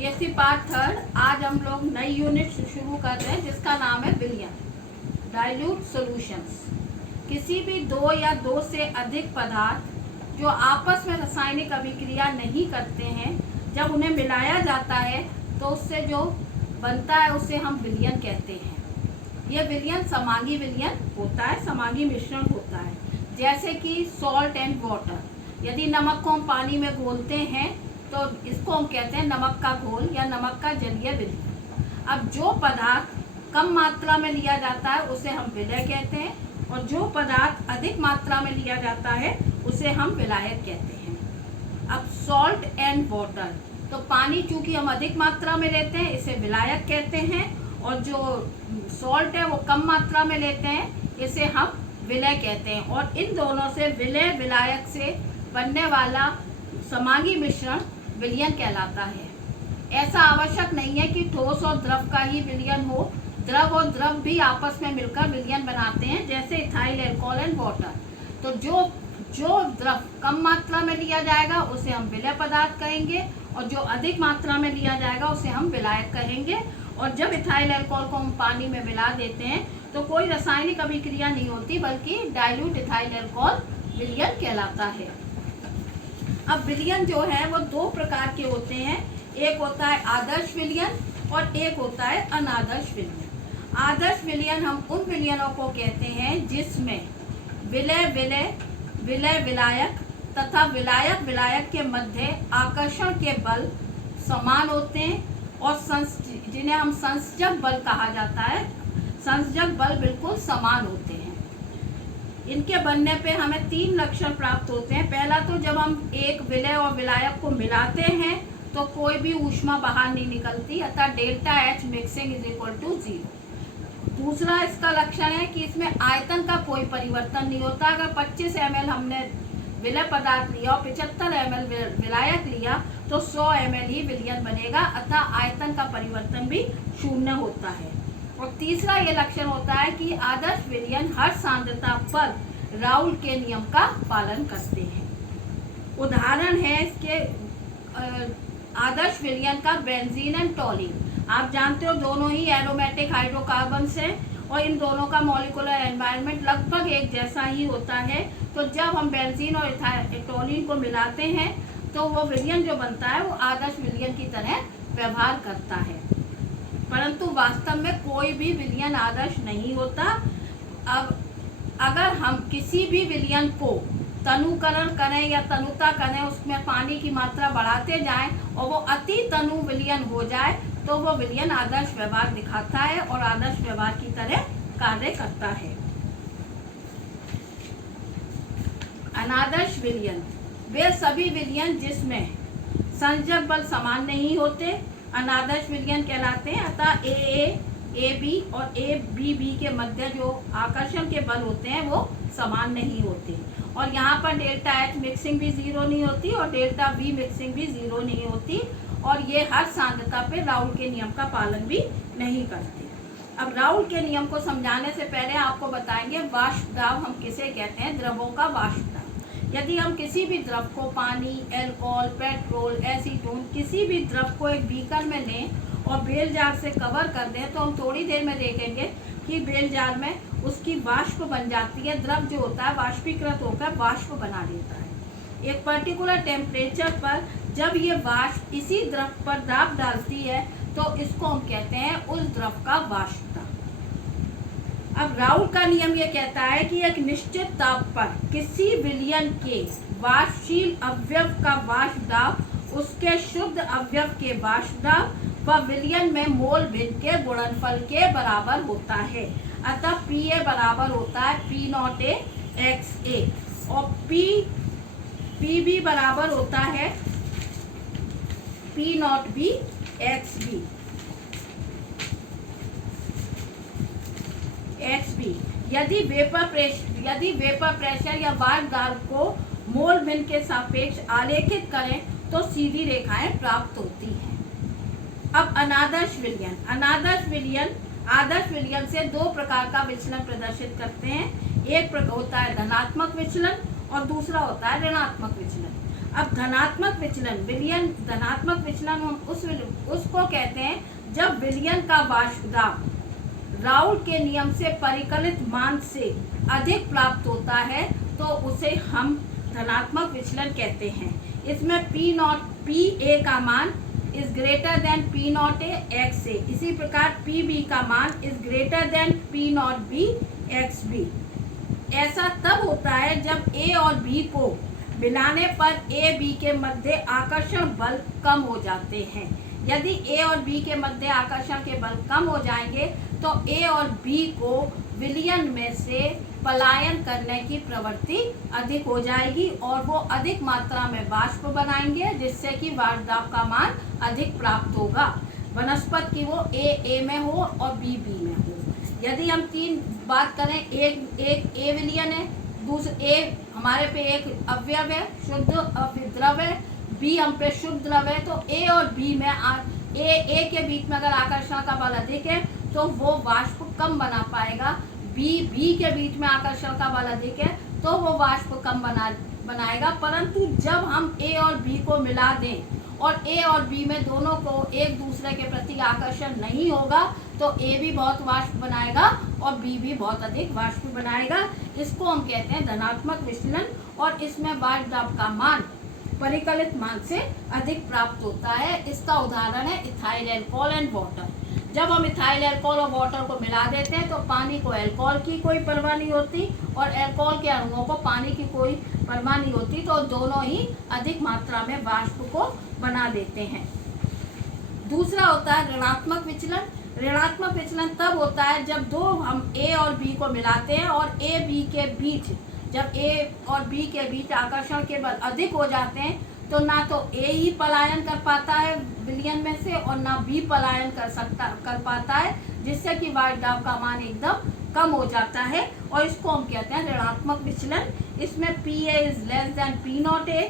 BSc part third. आज हम लोग नई यूनिट शुरू कर रहे हैं जिसका नाम है विलयन, डाइल्यूट सॉल्यूशंस। किसी भी दो या दो से अधिक पदार्थ जो आपस में रासायनिक अभिक्रिया नहीं करते हैं, जब उन्हें मिलाया जाता है तो उससे जो बनता है उसे हम विलयन कहते हैं। यह विलयन समांगी विलयन होता है, समांगी मिश्रण होता है। जैसे कि सॉल्ट एंड वाटर, यदि नमक को हम पानी में घोलते हैं तो इसको हम कहते हैं नमक का घोल या नमक का जलीय विलयन। अब जो पदार्थ कम मात्रा में लिया जाता है उसे हम विलय कहते हैं, और जो पदार्थ अधिक मात्रा में लिया जाता है उसे हम विलायक कहते हैं। अब सॉल्ट एंड वाटर, तो पानी चूंकि हम अधिक मात्रा में लेते हैं इसे विलायक कहते हैं, और जो सॉल्ट है वो कम मात्रा में लेते हैं इसे हम विलय कहते हैं। और इन दोनों से विलय विलायक से बनने वाला समांगी मिश्रण विलयन कहलाता है। ऐसा आवश्यक नहीं है कि ठोस और द्रव का ही विलयन हो, द्रव और द्रव भी आपस में मिलकर विलयन बनाते हैं, जैसे इथाइल अल्कोहल एंड वाटर। तो जो द्रव कम मात्रा में लिया जाएगा उसे हम विलय पदार्थ कहेंगे, और जो अधिक मात्रा में लिया जाएगा उसे हम विलायक कहेंगे। और जब इथाइल अल्कोहल को हम पानी में मिला देते हैं तो कोई रासायनिक अभिक्रिया नहीं होती, बल्कि डाइल्यूट इथाइल अल्कोहल विलयन कहलाता है। अब विलयन जो है वो दो प्रकार के होते हैं, एक होता है आदर्श विलयन और एक होता है अनादर्श विलयन। आदर्श विलयन हम उन विलयनों को कहते हैं जिसमें विलय विलायक तथा विलायक विलायक के मध्य आकर्षण के बल समान होते हैं, और जिन्हें हम संसर्जक बल कहा जाता है, संसर्जक बल बिल्कुल समान होते हैं। इनके बनने पे हमें तीन लक्षण प्राप्त होते हैं। पहला तो जब हम एक विलय और विलायक को मिलाते हैं तो कोई भी ऊष्मा बाहर नहीं निकलती, अतः delta H mixing is equal to 0। दूसरा इसका लक्षण है कि इसमें आयतन का कोई परिवर्तन नहीं होता। अगर 25 ml हमने विलय पदार्थ लिया और 75 ml विलायक लिया तो 100 ml ही विलयन बनेगा, अतः आयतन का परिवर्तन भी शून्य होता है। और तीसरा ये लक्षण होता है कि आदर्श विलयन हर सांद्रता पर राउल के नियम का पालन करते हैं। उदाहरण है इसके आदर्श विलयन का बेंजीन एंड टॉलिन। आप जानते हो दोनों ही एरोमेटिक हाइड्रोकार्बन्स हैं और इन दोनों का मॉलिक्यूलर एनवायरनमेंट लगभग एक जैसा ही होता है। तो जब हम बेंजीन और टॉलिन को मिलाते हैं तो वो विलयन जो बनता है वो आदर्श विलयन की तरह व्यवहार करता है, परंतु वास्तव में कोई भी विलयन आदर्श नहीं होता। अब अगर हम किसी भी विलयन को तनुकरण करें या तनुता करें, उसमें पानी की मात्रा बढ़ाते जाएं और वो अति तनु विलयन हो जाए तो वो विलयन आदर्श व्यवहार दिखाता है और आदर्श व्यवहार की तरह कार्य करता है। अनादर्श विलयन वे सभी विलयन जिसमें संयोजक बल समान नहीं होते अनादर्श विलयन कहलाते हैं। अतः ए बी और ए बी के मध्य जो आकर्षण के बल होते हैं वो समान नहीं होते, और यहाँ पर डेल्टा एच मिक्सिंग भी 0 नहीं होती और डेल्टा वी मिक्सिंग भी 0 नहीं होती, और ये हर सांद्रता पे राउल के नियम का पालन भी नहीं करते। अब राउल के नियम को समझाने से पहले आपको बताएंगे वाष्प दाब हम किसे कहते हैं, द्रवों का वाष्प दाब। यदि हम किसी भी द्रव को पानी, अल्कोहल, पेट्रोल, एसीटोन किसी भी द्रव को एक बीकर में लें और बेल जार से कवर कर दें तो हम थोड़ी देर में देखेंगे कि बेल जार में उसकी वाष्प बन जाती है। द्रव जो होता है वाष्पीकृत होकर वाष्प बना देता है। एक पर्टिकुलर टेम्परेचर पर जब ये वाष्प इसी द्रव पर दाब डालती है तो इसको हम कहते हैं उस द्रव का वाष्प दाब। अब राउल का नियम ये कहता है कि एक निश्चित ताप पर किसी विलयन के वाष्पशील अवयव का वाष्प दाब उसके शुद्ध अवयव के वाष्प दाब व विलयन में मोल भिन्न के गुणनफल के बराबर होता है। अतः Pa बराबर होता है P0A XA और Pb बराबर होता है P0B XB। यदि वेपर प्रेशर या वाष्प दाब को मोल भिन्न के सापेक्ष आलेखित करें तो सीधी रेखाएं प्राप्त होती हैं। अब अनादर्श विलयन। आदर्श विलयन से दो प्रकार का विचलन प्रदर्शित करते हैं। एक होता है धनात्मक विचलन और दूसरा होता है ऋणात्मक विचलन। अब धनात्मक विचलन, विलयन धनात्मक विचलन हम उसको कहते हैं जब विलयन का वाष्प दाब राउल्ट के नियम से परिकलित मान से अधिक प्राप्त होता है, तो उसे हम धनात्मक विचलन कहते हैं। इसमें पी ए का मान is greater than P not A X A, इसी प्रकार पी बी का मान is greater than P not B X B. ऐसा तब होता है जब ए और बी को मिलाने पर ए बी के मध्य आकर्षण बल कम हो जाते हैं। यदि ए और बी के मध्य आकर्षण के बल कम हो जाएंगे तो ए और बी को विलयन में से पलायन करने की प्रवृत्ति अधिक हो जाएगी और वो अधिक मात्रा में वाष्प बनाएंगे, जिससे कि वाष्प दाब का मान अधिक प्राप्त होगा, वनस्पत की वो ए में हो और बी में हो। यदि हम तीन बात करें, एक ए विलयन है, दूसरा ए हमारे पे एक अवयव है, शुद्ध द्रव है, बी हम पे शुद्ध द्रव है, तो ए और बी में ए के बीच में अगर आकर्षण का बल अधिक है तो वो वाष्प कम बना पाएगा, बी के बीच में आकर्षण का बल अधिक है तो वो वाष्प कम बनाएगा। परंतु जब हम ए और बी को मिला दें और ए और बी में दोनों को एक दूसरे के प्रति आकर्षण नहीं होगा तो ए भी बहुत वाष्प बनाएगा और बी भी बहुत अधिक वाष्प बनाएगा। इसको हम कहते हैं धनात्मक विचलन और इसमें वाष्प दाब का मान परिकलित मान से अधिक प्राप्त होता है। इसका उदाहरण है इथाइल अल्कोहल एंड वाटर। जब हम इथाइल अल्कोहल और वाटर को मिला देते हैं तो पानी को अल्कोहल की कोई परवाह नहीं होती और अल्कोहल के अणुओं को पानी की कोई परवाह नहीं होती, तो दोनों ही अधिक मात्रा में वाष्प को बना देते हैं। दूसरा होता है ऋणात्मक विचलन। ऋणात्मक विचलन तब होता है जब दो हम ए और बी को मिलाते हैं और ए बी के बीच, जब ए और बी के बीच आकर्षण के बल अधिक हो जाते हैं तो ना तो ए ही पलायन कर पाता है विलयन में से और ना बी पलायन कर पाता है, जिससे कि वाष्प दाब का मान एकदम कम हो जाता है और इसको हम कहते हैं ऋणात्मक विचलन। इसमें P A is less than P not A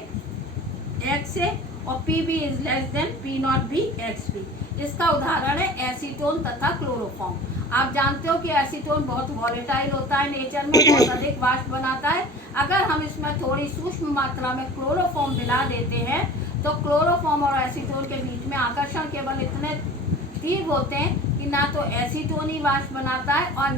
X A और P B is less than P not B X B. इसका उदाहरण है एसीटोन तथा क्लोरोफॉर्म। आप जानते हो कि एसीटोन बहुत वॉलेटाइल होता है, नेचर में बहुत अधिक वाष्प बनाता है। अगर हम इसमें थोड़ी सूक्ष्म मात्रा में क्लोरोफॉर्म मिला देते हैं तो क्लोरोफॉर्म और एसीटोन के बीच में आकर्षण के बल इतने तीव्र होते हैं कि ना तो एसीटोन ही वाष्प बनाता है और